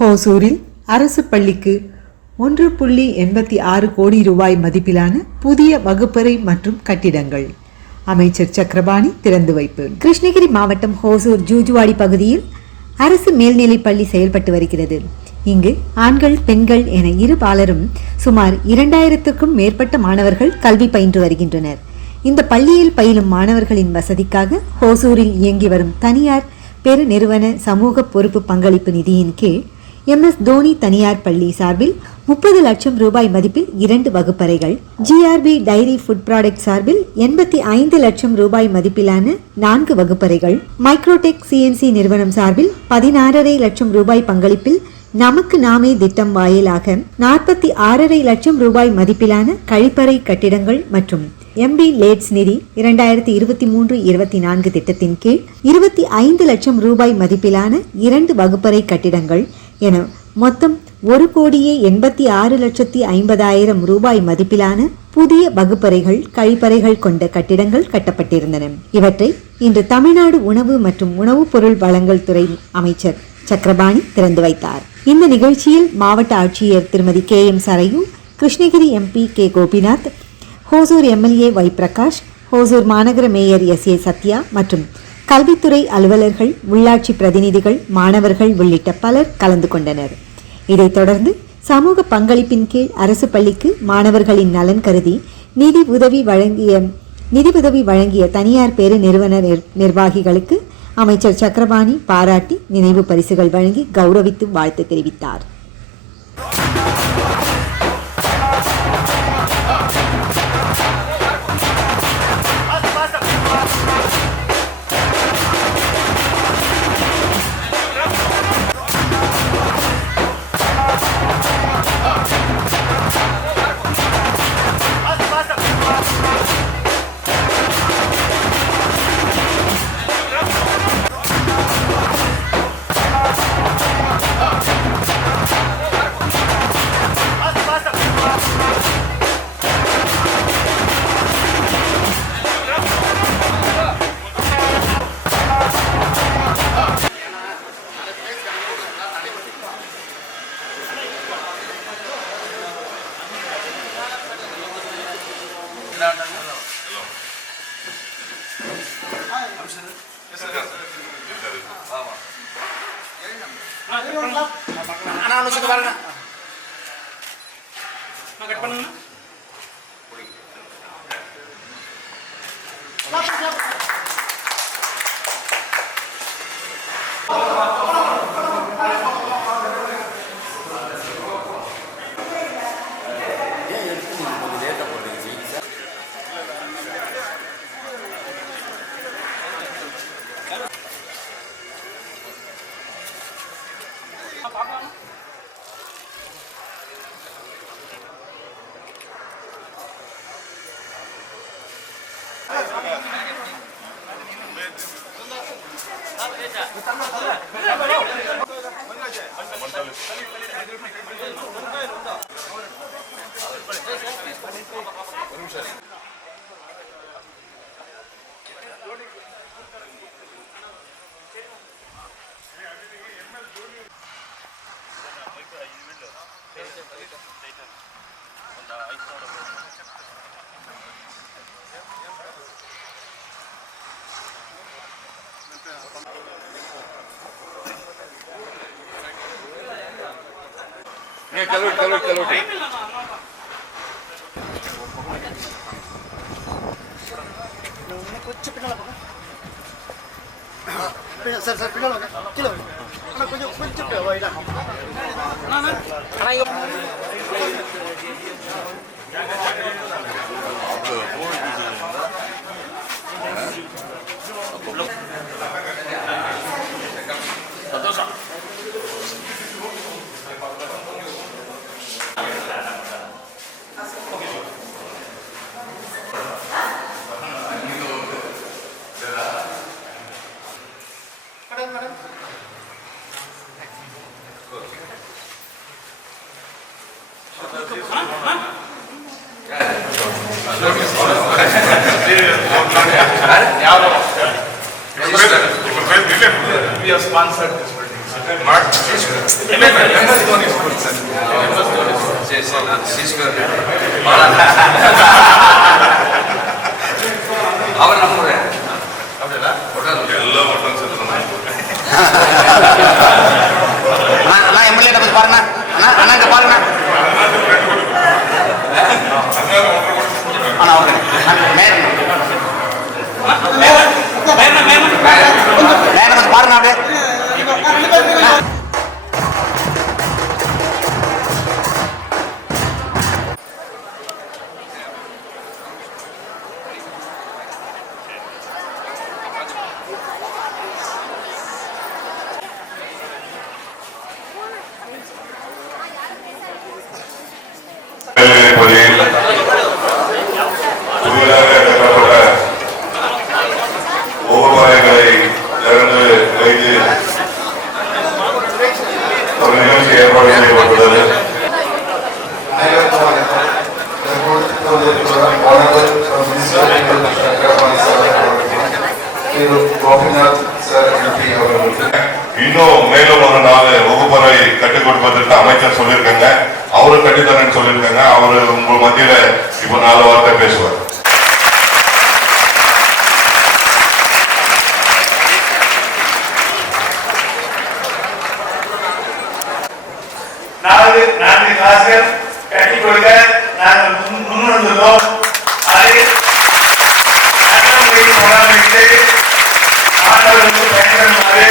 ஹோசூரில் அரசு பள்ளிக்கு ஒன்று புள்ளி எண்பத்தி ஆறு கோடி ரூபாய் மதிப்பிலான புதிய வகுப்பறை மற்றும் கட்டிடங்கள். அமைச்சர் சக்கரபாணி திறந்து வைப்பு. கிருஷ்ணகிரி மாவட்டம் ஹோசூர் ஜூஜுவாடி பகுதியில் அரசு மேல்நிலைப் பள்ளி செயல்பட்டு வருகிறது. இங்கு ஆண்கள் பெண்கள் என இரு பாலரும் சுமார் இரண்டாயிரத்துக்கும் மேற்பட்ட மாணவர்கள் கல்வி பயின்று வருகின்றனர். இந்த பள்ளியில் பயிலும் மாணவர்களின் வசதிக்காக ஹோசூரில் இயங்கி வரும் தனியார் பெருநிறுவன சமூக பொறுப்பு பங்களிப்பு நிதியின் கீழ் எம் எஸ் தோனி தனியார் பள்ளி சார்பில் முப்பது லட்சம் ரூபாய் மதிப்பில் இரண்டு வகுப்பறைகள். ஜிஆர்பி டைரி ஃபுட் ப்ராடக்ட் சார்பில் எண்பத்தி ஐந்து லட்சம் ரூபாய் மதிப்பிலான நான்கு வகுப்பறைகள். மைக்ரோடெக் சிஎன்சி நிறுவனம் சார்பில் பதினாறரை லட்சம் ரூபாய் பங்களிப்பில் நமக்கு நாமே திட்டம் வாயிலாக நாற்பத்தி ஆறரை லட்சம் ரூபாய் மதிப்பிலான கழிப்பறை கட்டிடங்கள் மற்றும் எம்பி லேட்ஸ் நிதி இரண்டாயிரத்தி இருபத்தி மூன்று இருபத்தி நான்கு திட்டத்தின் கீழ் இருபத்தி ஐந்து லட்சம் ரூபாய் மதிப்பிலான இரண்டு வகுப்பறை கட்டிடங்கள் என மொத்தம் ஒரு கோடியே எண்பத்தி ஆறு லட்சத்தி ஐம்பதாயிரம் ரூபாய் மதிப்பிலான புதிய வகுப்பறைகள் கழிப்பறைகள் கொண்ட கட்டிடங்கள் கட்டப்பட்டிருந்தன. இவற்றை இன்று தமிழ்நாடு உணவு மற்றும் உணவுப் பொருள் வழங்கல் துறை அமைச்சர் சக்கரபாணி திறந்து வைத்தார். இந்த நிகழ்ச்சியில் மாவட்ட ஆட்சியர் திருமதி K M Sarayu Krishnagiri MP K Gopinath Hosur MLA Y Prakash Hosur மாநகர மேயர் எஸ் ஏ சத்யா மற்றும் கல்வித்துறை அலுவலர்கள் உள்ளாட்சி பிரதிநிதிகள் மாணவர்கள் உள்ளிட்ட பலர் கலந்து கொண்டனர். இதைத் தொடர்ந்து சமூக பங்களிப்பின் கீழ் அரசு பள்ளிக்கு மாணவர்களின் நலன் கருதி நிதி உதவி வழங்கிய நிதி உதவி வழங்கிய தனியார் பேரு நிறுவன நிர்- நிர்வாகிகளுக்கு அமைச்சர் சக்கரபாணி பாராட்டி நினைவு பரிசுகள் வழங்கி கௌரவித்து வாழ்த்து தெரிவித்தார். அண்ணா ஒன்று சொல்லி பாருங்க கட் பண்ணுங்க ಕಲೋಟಿ ಕಲೋಟಿ ಕಲೋಟಿ ಸರ್ ಸರ್ ಪಿಡೋಣ ಕಿಲೋ கொஞ்சம் கொஞ்சம் சந்தோஷம் We have sponsored this building. சரி சரி நான் சீஸ்கர் அவர் நம்ம. அப்படியா? எல்லாம் அண்ணா அண்ணா எம்எல்ஏ கொஞ்சம் பாருங்க அண்ணா அண்ணா இங்க பாருங்க அண்ணா ஓகே. மேடம் அவரும் சொல்லியிருக்காங்க. அவரு உங்க மத்தியில இப்ப நாலு வார்த்தை பேசுவார். நாலு நான்கு கிளாஸ்கள் கட்டி கொடுக்க நாங்கள் முன் அதை பயன்படுமாறு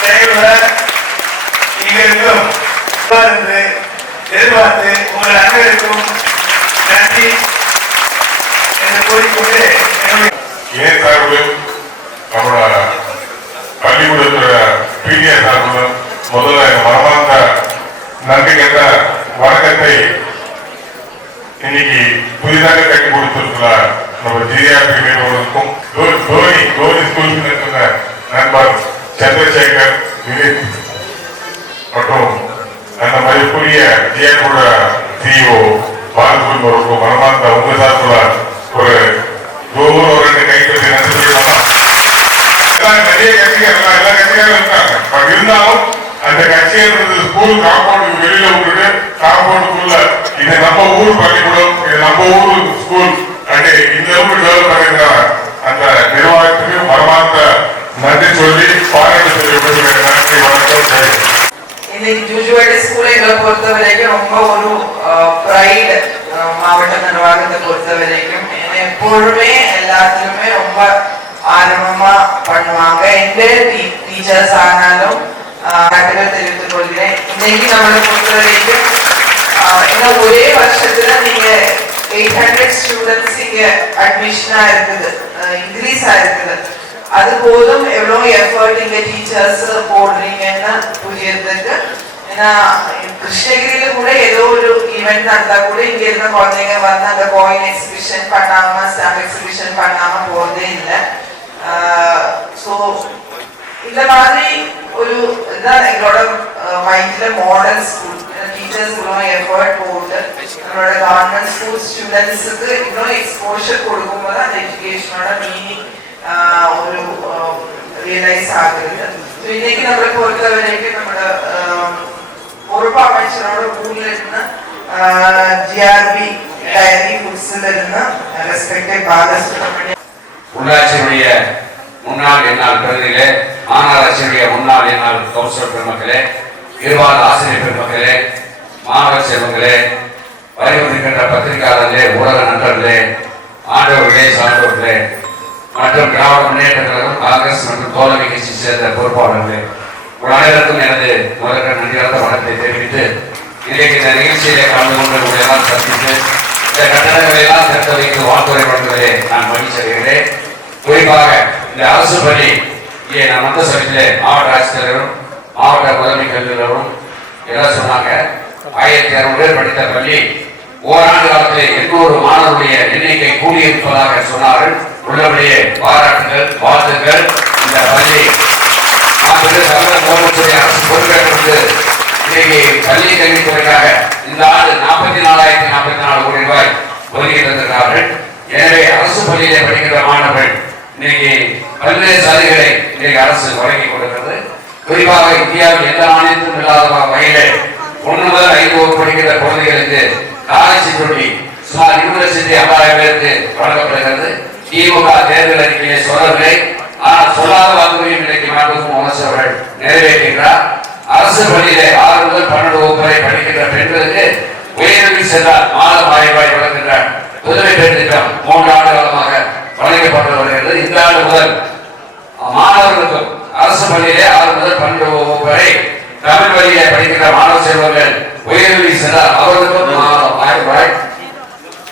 செயல்பட இங்கிருக்கும் என்று எதிர்பார்த்து உங்கள் அனைவருக்கும் நன்றி என்று கூறிக்கொண்டு என்னுடைய ஏன் சார்பில் நம்மளோட பள்ளிக்கூடத்துல பிடிஏ சார்பில் முதல்ல மனமார்ந்த நன்றி கேட்ட வணக்கத்தை இன்னைக்கு புதிதாக கட்டி கொடுத்திருக்கிற நம்ம ஜிஆர்பி நிறுவனத்துக்கும் தோ- தோனி தோனி ஸ்கூல் இருக்கிற நண்பர் சந்திரசேகர் விவேக் மற்றும் மதிப்புரிய ஜிஆர்போட சிஓ பாலகுல் அவருக்கும் மனமார்ந்த உங்க சார்புல ஒரு ஒவ்வொரு ரெண்டு கைப்பற்றி நன்றி சொல்லலாம் நிறைய கட்சிகள் எல்லா கட்சிகளும் இருக்காங்க பட் இருந்தாலும் அந்த கட்சியிலிருந்து ஸ்கூல் காம்பவுண்ட் வெளியில விட்டுட்டு காம்பவுண்டுக்குள்ள இது நம்ம ஊர் பள்ளிக்கூடம் இது நம்ம ஊர் ஸ்கூல் அண்ட் இந்த ஊர் டெவலப் பண்ணிருக்கிற எப்பொழுதுமே எல்லாத்துலயுமே ரொம்ப ஆர்வமா பண்ணுவாங்க எந்த டீச்சர்ஸ் ஆனாலும் கட்டுகள் தெரிவித்துக் கொள்கிறேன் இன்னைக்கு நம்மளை பொறுத்த வரைக்கும் ஆஹ், ஏன்னா ஒரே வருஷத்துல நீங்க எயிட் ஹண்ட்ரட் ஸ்டூடெண்ட்ஸ் இங்க அட்மிஷனா இருக்குது இன்க்ரீஸ் ஆயிருக்குது அது போதும் எவ்வளவு எஃபர்ட் இங்க டீச்சர்ஸ் போடுறீங்கன்னு புரியறதுக்கு ஏன்னா கிருஷ்ணகிரியில கூட ஏதோ ஒரு ஈவெண்ட் நடந்தா கூட இங்க இருந்த குழந்தைங்க வந்து அந்த கோயில் எக்ஸிபிஷன் பண்ணாம ஸ்டாம்ப் எக்ஸிபிஷன் பண்ணாம போறதே இல்லை ஸோ இந்த மாதிரி ஒரு இதான் எங்களோட மைண்ட்ல மாடல் ஸ்கூல் டீச்சர்ஸ் இவ்வளோ எஃபர்ட் போட்டு நம்மளோட கவர்மெண்ட் ஸ்கூல் ஸ்டூடெண்ட்ஸுக்கு இன்னும் எக்ஸ்போஷர் கொடுக்கும்போது அந்த எஜுகேஷனோட மீனிங் ஒரு ரியலைஸ் ஆகுது ஸோ இன்னைக்கு நம்மளை பொறுத்த வரைக்கும் நம்மளோட ஆஹ், பொறுப்பு കൂടുതലിരുന്ന് ജി ആർ ബി ഡയറി ஃபுட்ஸ்ல இருந்து ரெஸ்பெக்டட் உள்ளாட்சியுடைய முன்னாள் என்னால் பிரதிநிதிகளே மாநகராட்சியுடைய முன்னாள் என்னால் கவுன்சிலர் பெருமக்களே இருபால் ஆசிரியர் பெருமக்களே மாணவ செல்வங்களே வருகின்ற பத்திரிகையாளர்களே ஊடக நண்பர்களே ஆண்டவர்களே சான்றோர்களே மற்றும் திராவிட முன்னேற்ற கழகம் காங்கிரஸ் மற்றும் தோழமை கட்சி சேர்ந்த பொறுப்பாளர்களே உங்கள் அனைவருக்கும் எனது முதற்க நன்றியார்ந்த வணக்கத்தை தெரிவித்து இன்றைக்கு இந்த நிகழ்ச்சியிலே கலந்து கொண்டு உங்களை எல்லாம் சந்தித்து இந்த கட்டணங்களை எல்லாம் திறந்து வைத்து வாழ்த்துறை வழங்குவதிலே நான் மகிழ்ச்சி அடைகிறேன். குறிப்பாக இந்த அரசு பள்ளி இங்கே நான் மத்த சமயத்திலே மாவட்ட ஆட்சித்தலைவரும் மாவட்ட முதன்மை கல்வியாளரும் எல்லாம் சொன்னாங்க ஆயிரத்தி அறுநூறு பேர் படித்த பள்ளி ஓராண்டு காலத்தில் எண்ணூறு மாணவருடைய எண்ணிக்கை கூடியிருப்பதாக சொன்னார்கள். உள்ளபடியே பாராட்டுகள் வாழ்த்துக்கள். இந்த பள்ளி மாண்புமிகு தமிழக முதலமைச்சரை பொறுப்பேற்று இன்னைக்கு பள்ளி கல்வித்துறைக்காக இந்த ஆண்டு நாற்பத்தி நாலாயிரத்தி நாற்பத்தி நாலு கோடி ரூபாய் ஒதுக்கி தந்திருக்கிறார்கள் எனவே அரசு பள்ளியிலே படிக்கின்ற மாணவர்கள் இன்னைக்கு பல்வேறு சலுகைகளை இன்னைக்கு அரசு வழங்கி கொடுக்கிறது குறிப்பாக இந்தியாவில் எந்த மாநிலத்திலும் இல்லாத வகையிலே ஒன்று முதல் ஐந்து வகுப்பு படிக்கிற குழந்தைகளுக்கு காலை சிற்றுண்டி சுமார் இருபது லட்சத்தி ஐம்பதாயிரம் பேருக்கு வழங்கப்படுகிறது. திமுக தேர்தல் அறிக்கையை சொல்லவில்லை. ஆனால் சொல்லாத வாக்குறுதியும் இன்றைக்கு மாண்புமிகு முதலமைச்சர் அவர்கள் நிறைவேற்றுகிறார் அரசு பள்ளியிலே ஆறு முதல் பன்னெண்டு வகுப்பு படிக்கின்ற பெண்களுக்கு உயர்கல்வி சென்றால் மாதம் ஆயிரம் ரூபாய் வழங்குகின்ற புதுமை பெண் திட்டம் மூன்று ஆண்டு காலமாக வழங்கப்பட்டு வருகிறது. இந்த ஆண்டு முதல் மாணவர்களுக்கும் அரசு பள்ளியிலே ஆறு முதல் பன்னெண்டு வகுப்பு வரை தமிழ் வழியிலே படிக்கின்ற மாணவ செல்வங்கள் உயர்கல்வி சென்றால் அவர்களுக்கும் மாதம் ஆயிரம் ரூபாய்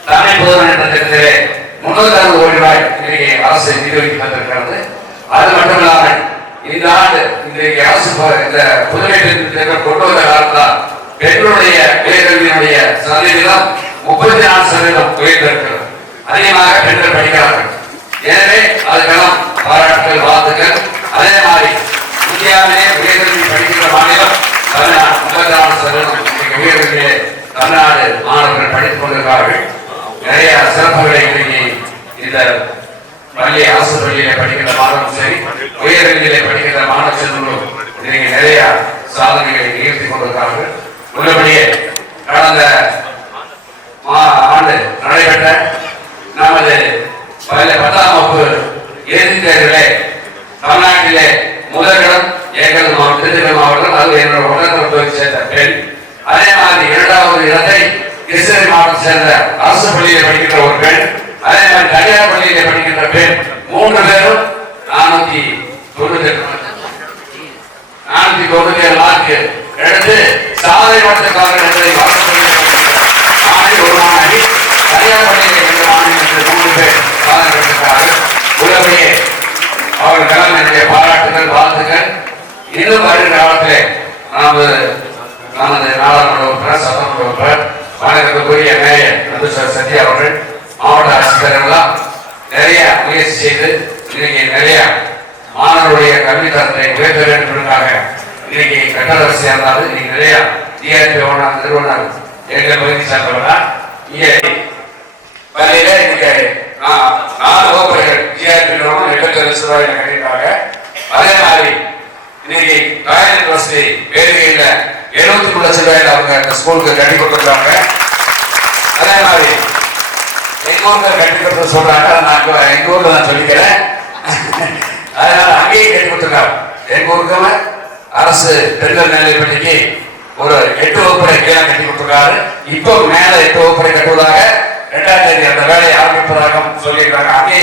தமிழ் புதுவன் திட்டத்திலே முன்னூத்தி அறுபது கோடி ரூபாய் அரசு நிதி அது மட்டுமில்லாமல் இந்த ஆண்டு இன்றைக்கு அரசு இந்த புதுமை கொண்டு வந்த காலத்தால் பெண்களுடைய உயர்கல்வியினுடைய சதவீதம் முப்பத்தி நாலு சதவீதம் உயர்ந்திருக்கிறது. அதிகமாக பெண்கள் படிக்கிறார்கள். எனவே அதுக்கெல்லாம் பாராட்டுகள் வாழ்த்துக்கள். அதே மாதிரி இந்தியாவிலே உயர்கல்வி படிக்கிற மாநிலம் தமிழ்நாடு. முப்பத்தி நாலு சதவீதம் இன்றைக்கு உயர்கல்வியிலே தமிழ்நாடு மாணவர்கள் படித்துக் கொண்டிருக்கிறார்கள். நிறைய சிறப்புகளை இந்த பள்ளி அரசு பள்ளியில படிக்கின்ற மாணவர்களும் சரி உயர்கல்வியிலே படிக்கின்ற மாணவ செல்வங்களும் இன்னைக்கு நிறைய சாதனைகளை நிகழ்த்தி கொண்டிருக்கிறார்கள். உள்ளபடியே கடந்த ஆண்டு நடைபெற்ற நமது பத்தாம் வகுப்பு இறுதித் தேர்விலே தமிழ்நாட்டிலே முதலிடம் ஏகல் மாவட்டம் திருநெல்வேலி மாவட்டம் அது என்னோட உடன்பிறப்பை சேர்ந்த பெண். அதே மாதிரி இரண்டாவது இடத்தை கிருஷ்ணகிரி மாவட்டம் சேர்ந்த அரசு பள்ளியில் படிக்கின்ற ஒரு பெண். அதே மாதிரி தனியார் பள்ளியிலே படிக்கின்ற பெண் மூன்று பேரும் நானூத்தி தொண்ணூத்தி எட்டு நானூத்தி தொண்ணூத்தி ஏழு எடுத்து சாதனை படுத்தக்காரர்கள் என்பதை வளர்த்து ஒரு மாணவி தனியார் பள்ளியில் இருக்கின்ற மாணவி என்று மூன்று பேர் சாதனை படுத்திருக்கிறார்கள் உள்ளபடியே அவர்களுக்கெல்லாம் என்னுடைய பாராட்டுகள் வாழ்த்துக்கள். இன்னும் வருகிற காலத்திலே நமது நமது நாடாளுமன்ற உறுப்பினர் சட்டமன்ற உறுப்பினர் மாநிலத்துக்குரிய மேயர் சத்யா அவர்கள் மாவட்ட ஆட்சித்தலைவர்களாம் நிறைய முயற்சி செய்து இன்னைக்கு நிறைய மாணவருடைய கல்வி தரத்தை உயர்த்த வேண்டும் என்பதற்காக இன்னைக்கு கட்டட இருந்தாலும் இன்னைக்கு நிறைய டிஆர்பி நிறுவனர் எங்கள் பகுதி சார்ந்தவர்கள் இங்கே பள்ளியில இன்னைக்கு நாலு வகுப்புகள் டிஆர்பி நிறுவனம் எட்டு லட்சம் ரூபாய் கட்டியிருக்காங்க அதே மாதிரி இன்னைக்கு டாய்லெட் வசதி வேதிகையில எழுபத்தி மூணு லட்சம் ரூபாயில் அவங்க ஸ்கூலுக்கு கட்டி கொடுத்துருக்காங்க. அதே மாதிரி எங்க ஊர்ல கட்டி சொல்றாங்க. அதை நான் எங்க ஊர்ல நான் சொல்லிக்கிறேன். அதனால அங்கேயும் கட்டி கொடுத்துருக்காங்க எங்க ஊருக்குமே அரசு பெண்கள் நிலைய ஒரு எட்டு வகுப்பறை கீழே கட்டி கொடுத்துருக்காரு. இப்போ மேல எட்டு வகுப்பறை கட்டுவதாக ரெண்டாயிரத்தி தேதி அந்த வேலையை ஆரம்பிப்பதாக சொல்லியிருக்காங்க அங்கே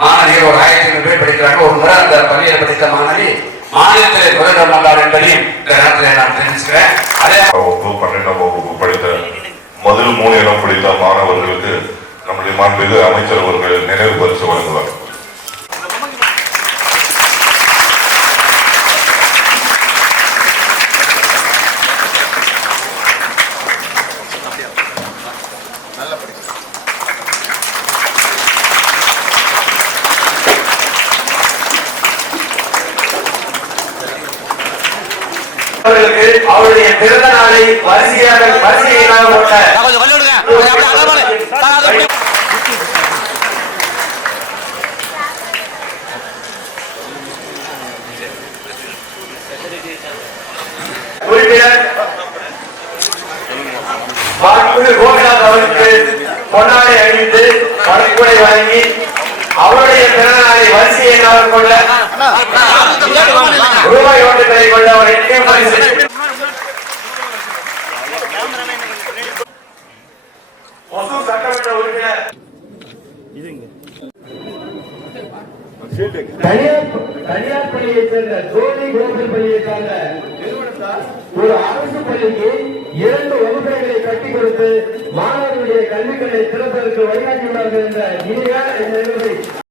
மாணவிகள் ஒரு ஆயிரத்தி ஐநூறு பேர் படிக்கிறாங்க. ஒரு முறை அந்த பள்ளியில் படித்த மாணவி மாநிலத்தில் முதலிடம் வந்தார் என்பதையும் இந்த நேரத்தில் நான் தெரிஞ்சுக்கிறேன் அதே வகுப்பு பன்னெண்டாம் வகுப்பு படித்த முதல் மூணு இடம் பிடித்த மாணவர்களுக்கு மாண்புமிகு அமைச்சர் அவர்கள் நினைவு பரிசு வழங்குவார். அவருடைய பிறந்த நாளை வரிசையாக வரிசையாக கொண்ட கொஞ்சம் வழி விடுங்க கொஞ்சம் அப்படியே அகல பாரு. சார், அது அப்படியே. உறுப்பினர் மாண்புமிகு கோபிநாத் அவருக்கு பொன்னாடை அணிந்து பணக்குடை வழங்கி அவருடைய பிறந்த வரிசையை வரிசை கொள்ள ரூபாய் ஓட்டுகளை கொண்ட ஒரு எண்ணெய் பரிசு ஒசூர் சட்டமன்ற உறுப்பினர். தனியார் பள்ளியை சேர்ந்த ஜோதி குளோபல் பள்ளியை சார்ந்த ஒரு அரசு பள்ளிக்கு இரண்டு வகுப்பறைகளை கட்டி கொடுத்து மாணவர்களுடைய கல்விக்கலை திறப்பதற்கு வழிகாட்டியுள்ளார்கள் என்ற இனிய இந்த